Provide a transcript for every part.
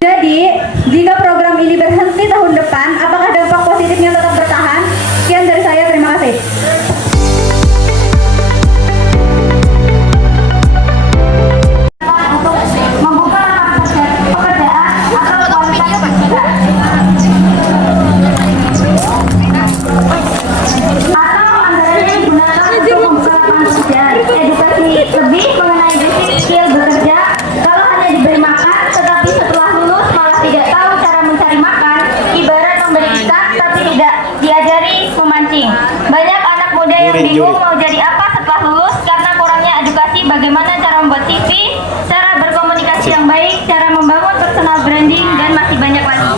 Jadi, jika program ini berhenti tahun depan, apakah dampak positifnya tetap bertahan? Sekian dari saya, terima kasih. Untuk membuka pekerjaan atau kualitas pekerjaan. Atau anggaran yang digunakan untuk membuka lapangan pekerjaan. Edukasi lebih mengenai basic skill bekerja. Kalau hanya diberi makan, tetapi setelah lulus malah tidak tahu cara mencari makan, ibarat memberi ikan tapi tidak diajari memancing. Banyak anak muda yang bingung mau jadi apa setelah lulus karena kurangnya edukasi bagaimana cara membuat CV, cara berkomunikasi yang baik, cara membangun personal branding, dan masih banyak lagi.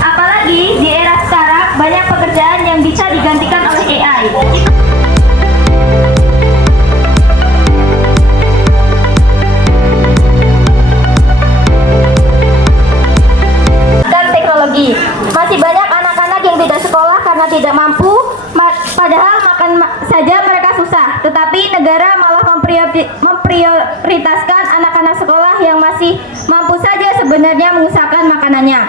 Apalagi di era sekarang banyak pekerjaan yang bisa digantikan oleh AI. Dan teknologi. Masih banyak anak-anak yang tidak sekolah karena tidak mampu, padahal makan saja mereka susah. Tetapi negara malah memprioritaskan anak-anak sekolah yang masih mampu saja sebenarnya mengusahakan makanannya.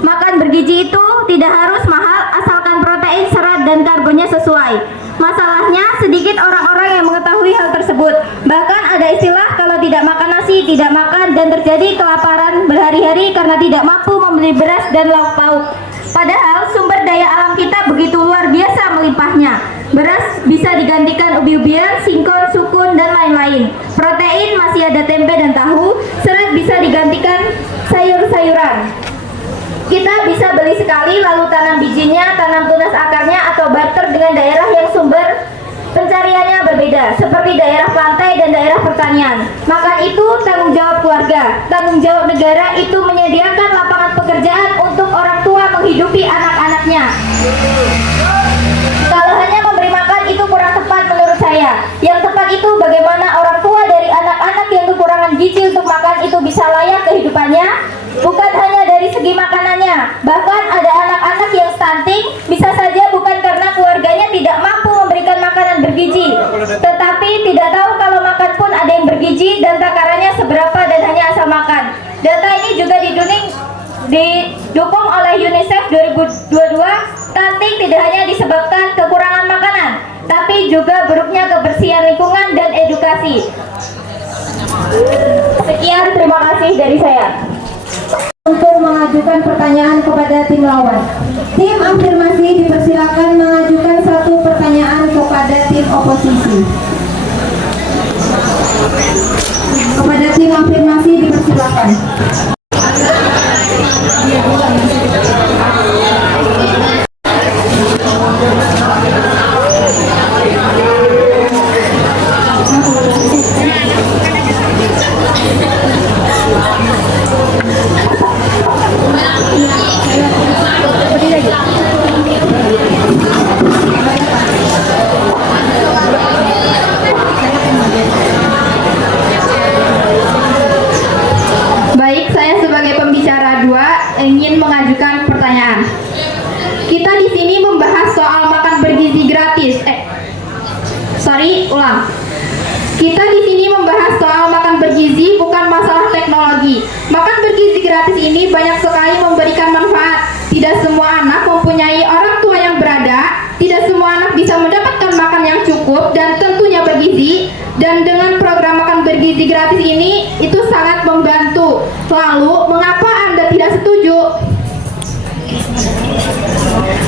Makan bergizi itu tidak harus mahal asalkan protein, serat, dan karbonnya sesuai. Masalahnya sedikit orang-orang yang mengetahui hal tersebut. Bahkan ada istilah kalau tidak makan nasi, tidak makan, dan terjadi kelaparan berhari-hari karena tidak mampu membeli beras dan lauk pauk. Padahal sumber daya alam kita begitu luar biasa melimpahnya. Beras bisa digantikan ubi-ubian, singkong, sukun, dan lain-lain. Protein masih ada tempe dan tahu. Serat bisa digantikan sayur-sayuran. Kita bisa beli sekali lalu tanam bijinya, tanam tunas akarnya, atau barter dengan daerah yang sumber pencariannya berbeda, seperti daerah pantai dan daerah pertanian. Makan itu tanggung jawab keluarga. Tanggung jawab negara itu menyediakan lapangan pekerjaan untuk orang tua menghidupi anak-anaknya. Kalau hanya memberi makan itu kurang tepat menurut saya. Yang tepat itu bagaimana orang tua dari anak-anak yang kekurangan gizi untuk makan itu bisa layak kehidupannya. Bukan hanya dari segi makanannya, bahkan ada anak-anak yang stunting, bisa saja bukan karena keluarganya tidak mampu memberikan makanan bergizi, tetapi tidak tahu kalau makan pun ada yang bergizi dan takarannya seberapa dan hanya asal makan. Data ini juga didukung oleh UNICEF 2022. Stunting tidak hanya disebabkan kekurangan makanan, tapi juga buruknya kebersihan lingkungan dan edukasi. Sekian, terima kasih dari saya. Untuk mengajukan pertanyaan kepada tim lawan, tim afirmasi dipersilakan mengajukan satu pertanyaan kepada tim oposisi. Kepada tim afirmasi dipersilakan. Baik, saya sebagai pembicara 2 ingin mengajukan pertanyaan. Kita di sini membahas soal makan bergizi gratis. Kita di sini membahas soal makan bergizi, bukan masalah teknologi. Makan bergizi gratis ini banyak sekali memberikan manfaat. Tidak semua anak mempunyai orang tua yang berada, tidak semua anak bisa mendapatkan makan yang cukup dan tentunya bergizi. Dan dengan program makan bergizi gratis ini, itu sangat membantu. Lalu, mengapa Anda tidak setuju?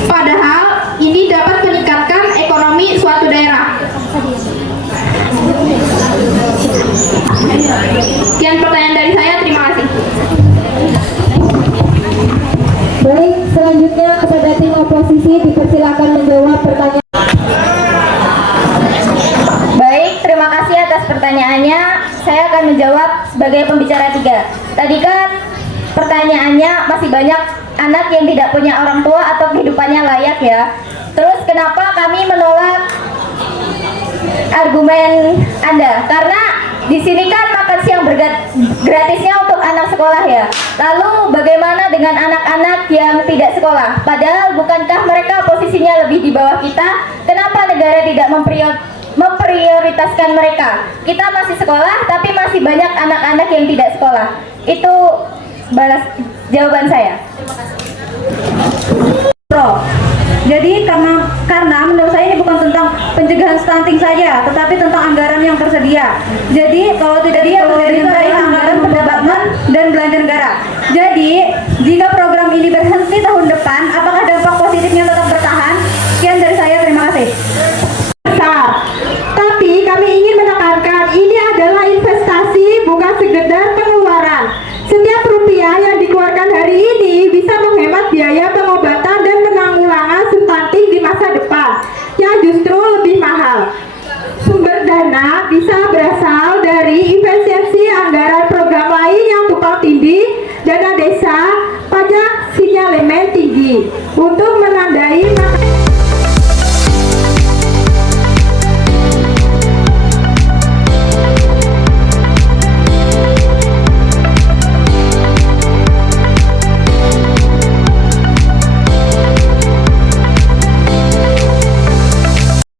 Padahal, ini dapat meningkatkan ekonomi suatu daerah. Sekian pertanyaan dari saya, terima kasih. Baik, selanjutnya kepada tim oposisi dipersilakan menjawab pertanyaan. Baik, terima kasih atas pertanyaannya. Saya akan menjawab sebagai pembicara 3. Tadi kan pertanyaannya masih banyak anak yang tidak punya orang tua atau kehidupannya layak ya. Terus kenapa kami menolak argumen Anda? Karena di sini kan makan siang gratisnya untuk anak sekolah ya. Lalu bagaimana dengan anak-anak yang tidak sekolah? Padahal bukankah mereka posisinya lebih di bawah kita? Kenapa negara tidak memprioritaskan mereka. Kita masih sekolah, tapi masih banyak anak-anak yang tidak sekolah. Itu balas jawaban saya. Pro. Jadi karena menurut saya ini bukan tentang pencegahan stunting saja, tetapi tentang anggaran yang tersedia. Jadi kalau tidak dia anggaran pendapatan dan belanja negara. Jadi jika